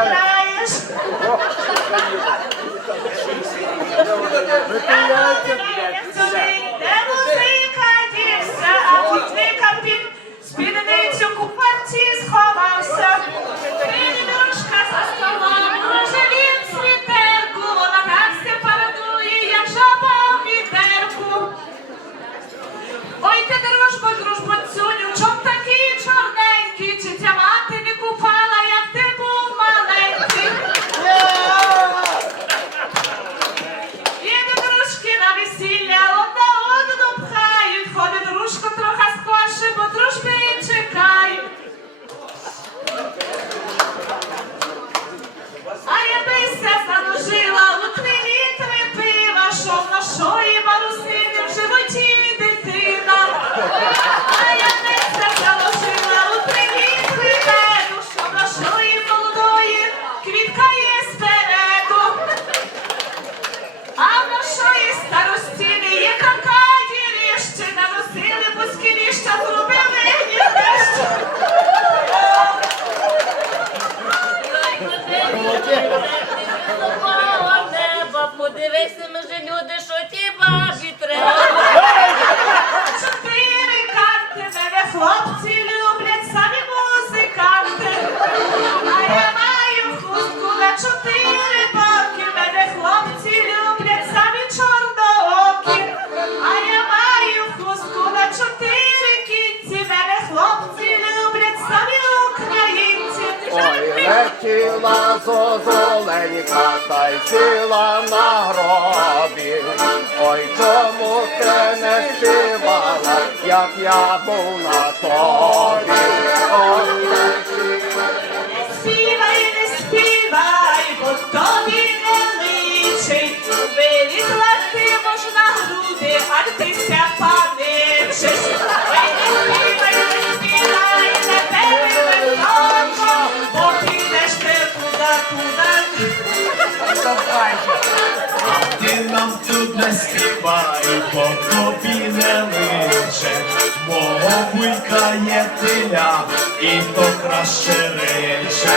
praias. Não tem essa. Сила зозоленька, та й сила на гробі. Ой, чому ти не співала, як я був на тобі? Ой, гулькає теля, і то краще рече.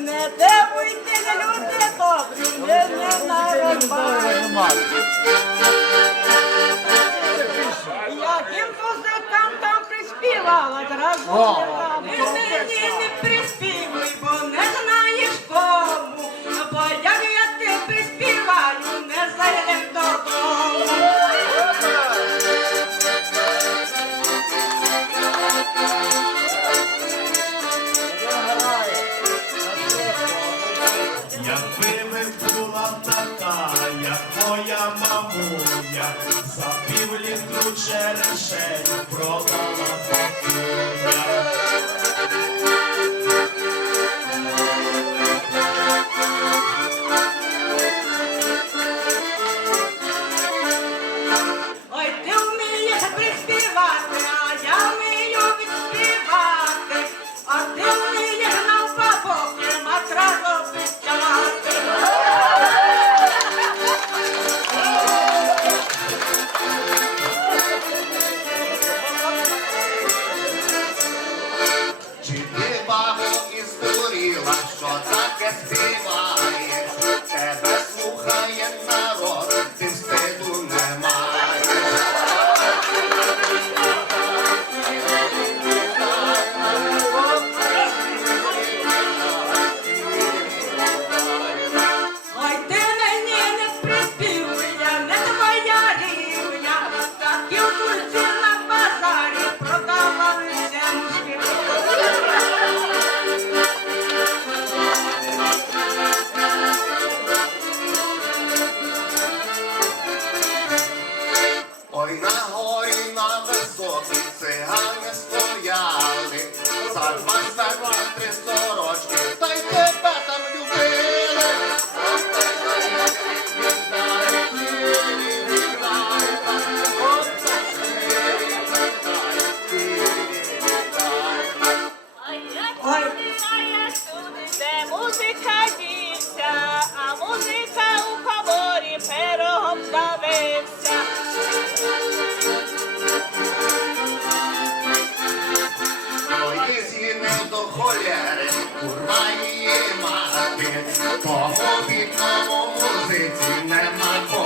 Не дивуйте, люди добрі, не народ Яким музикантам приспівала, разом ми мені не приспівуй, бо не знаєш кому, бо як я ти приспіваю, не зайдем додому. Сальва й стать сорочка. on, Sigma, Momo, my phone.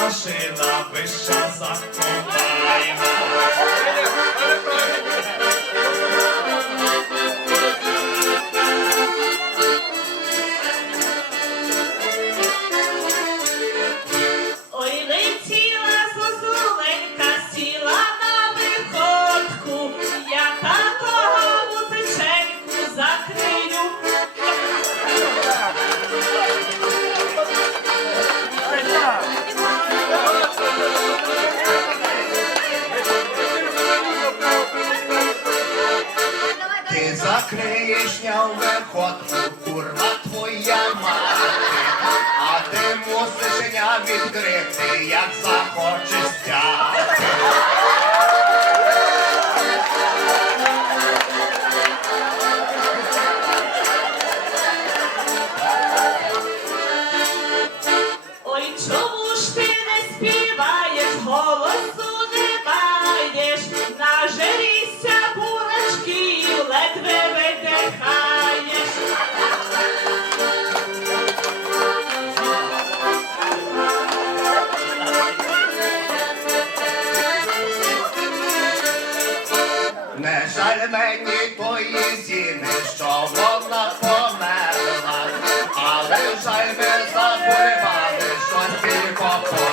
машина без шаса. відкрити, як захочеться. Rock.